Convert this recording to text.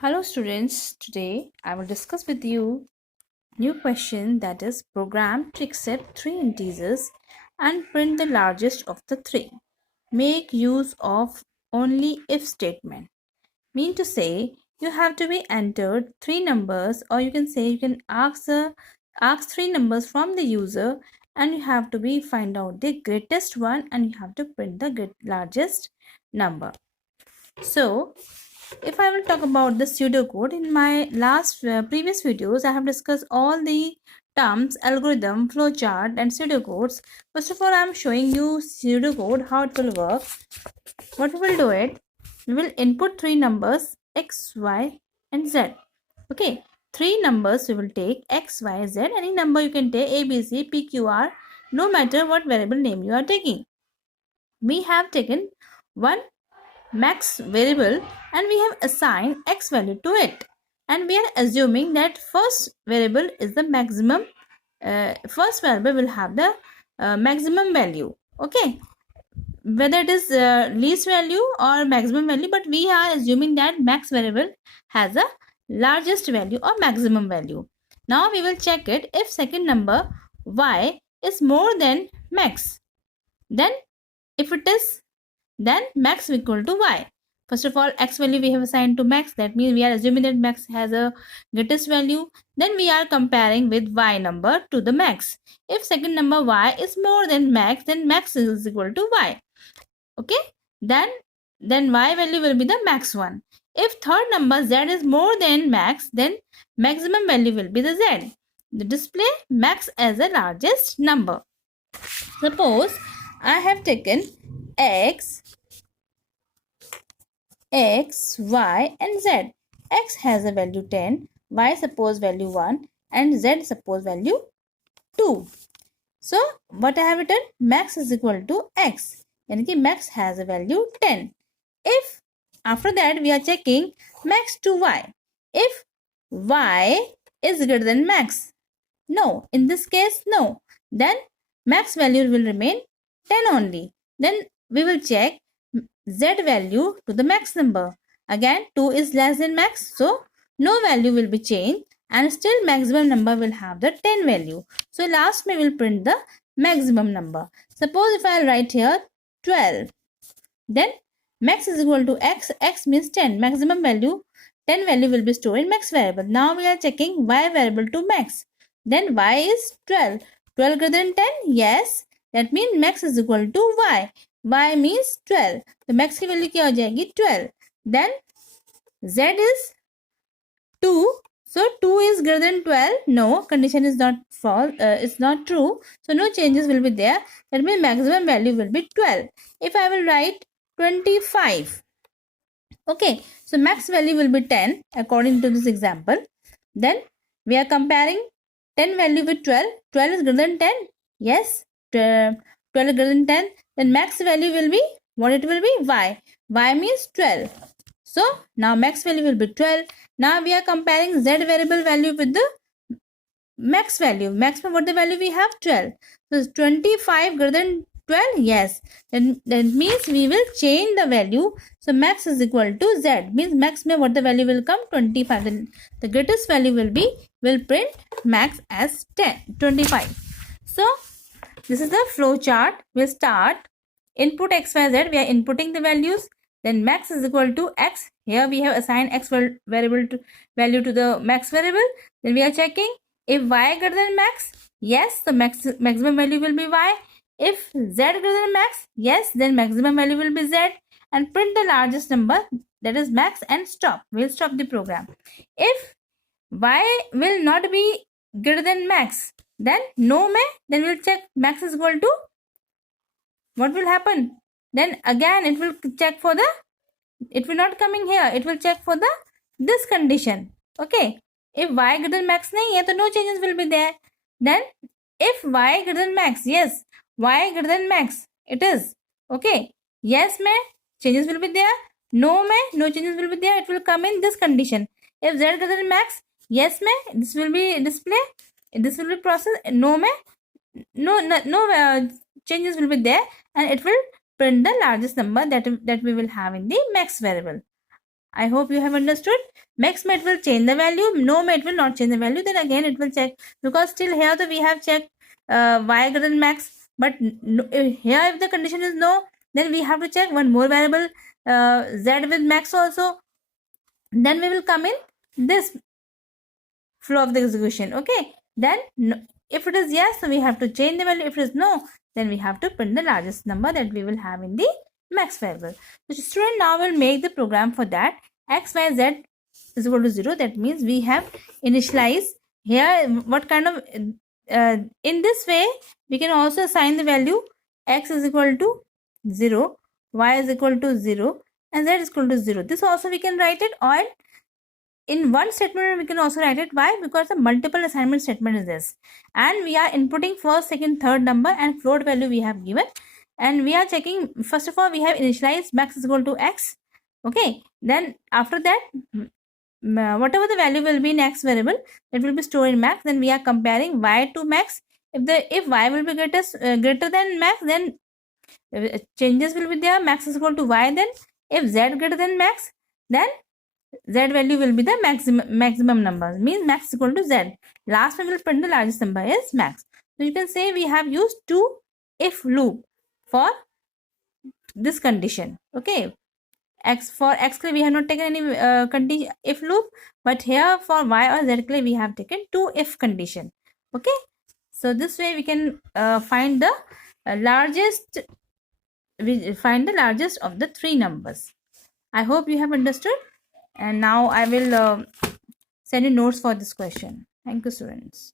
Hello students, today I will discuss with you new question, that is program to accept three integers and print the largest of the three. Make use of only if statement. Mean to say you have to be entered three numbers, or you can say you can ask three numbers from the user, and you have to be find out the greatest one and you have to print the largest number. So if I will talk about the pseudocode, in my last previous videos I have discussed all the terms, algorithm, flowchart and pseudocodes. First of all, I am showing you pseudocode, how it will work. What we will do it, we will input three numbers x, y and z. Okay, three numbers we will take x, y, z. Any number you can take, a, b, c, p, q, r, no matter what variable name you are taking. We have taken one max variable and we have assigned x value to it, and we are assuming that first variable is the maximum. First variable will have the maximum value. Okay, whether it is least value or maximum value, but we are assuming that max variable has a largest value or maximum value. Now we will check it. If second number y is more than max, then if it is, then max equal to y. First of all, x value we have assigned to max. That means we are assuming that max has a greatest value. Then we are comparing with y number to the max. If second number y is more than max, then max is equal to y. Okay, then y value will be the max one. If third number z is more than max, then maximum value will be the z. The display max as the largest number. Suppose I have taken x, y and z. X has a value 10, y suppose value 1 and z suppose value 2. So what I have written, max is equal to x, and max has a value 10. If after that we are checking max to y, if y is greater than max, no, in this case no, then max value will remain 10 only. Then we will check z value to the max number. Again 2 is less than max, so no value will be changed and still maximum number will have the 10 value. So last we will print the maximum number. Suppose if I write here 12, then max is equal to x, x means 10, maximum value 10 value will be stored in max variable. Now we are checking y variable to max. Then y is 12. 12 greater than 10? Yes. That means max is equal to y. Y means 12. The max की value क्या हो जाएगी 12. Then z is 2. So 2 is greater than 12. No, condition is not false. It's not true. So no changes will be there. That means maximum value will be 12. If I will write 25. Okay, so max value will be 10 according to this example. Then we are comparing 10 value with 12. 12 is greater than 10. Yes, 12 is greater than 10. Then max value will be, what it will be? Y. Y means 12. So now max value will be 12. Now we are comparing z variable value with the max value. Max what the value we have? 12. So 25 greater than 12? Yes. Then that means we will change the value. So max is equal to z. Means max mein what the value will come? 25. Then the greatest value will print max as 25. So this is the flow chart. We'll start input x, y, z. We are inputting the values. Then max is equal to x. Here we have assigned x variable to value to the max variable. Then we are checking if y greater than max. Yes, the maximum value will be y. If z greater than max, yes, then maximum value will be z. And print the largest number, that is max, and stop. We'll stop the program. If y will not be greater than max, then no mein, then we'll check max is equal to, what will happen? Then again it will check for the, it will not coming here, it will check for the this condition. Okay, if y greater than max nahi hai, तो no changes will be there. Then if y greater than max, yes, y greater than max, it is. Okay, yes mein changes will be there, no mein no changes will be there. It will come in this condition. If z greater than max, yes mein this will be display, this will be process, no mein no changes will be there, and it will print the largest number that we will have in the max variable. I hope you have understood. Max met will change the value, no met will not change the value. Then again it will check, because still here we have checked y greater than max, but here if the condition is no, then we have to check one more variable z with max also. Then we will come in this flow of the execution. Okay, then if it is yes, so we have to change the value. If it is no, then we have to print the largest number that we will have in the max variable. So student now will make the program for that. X, Y, Z is equal to 0. That means we have initialized here what kind of in this way we can also assign the value x is equal to 0, y is equal to 0, and z is equal to 0. This also we can write it, or in one statement we can also write it. Why? Because the multiple assignment statement is this, and we are inputting first, second, third number and float value we have given, and we are checking. First of all, we have initialized max is equal to x. Okay, then after that whatever the value will be in x variable, it will be stored in max. Then we are comparing y to max. If y will be greater than max, then changes will be there. Max is equal to y. Then if z greater than max, then z value will be the maximum number, means max is equal to z. Last we will print the largest number is max. So you can say we have used two if loop for this condition. Okay, for x we have not taken any condition if loop, but here for y or z we have taken two if condition. Okay, so this way we can find the largest of the three numbers. I hope you have understood. And now I will send you notes for this question. Thank you, students.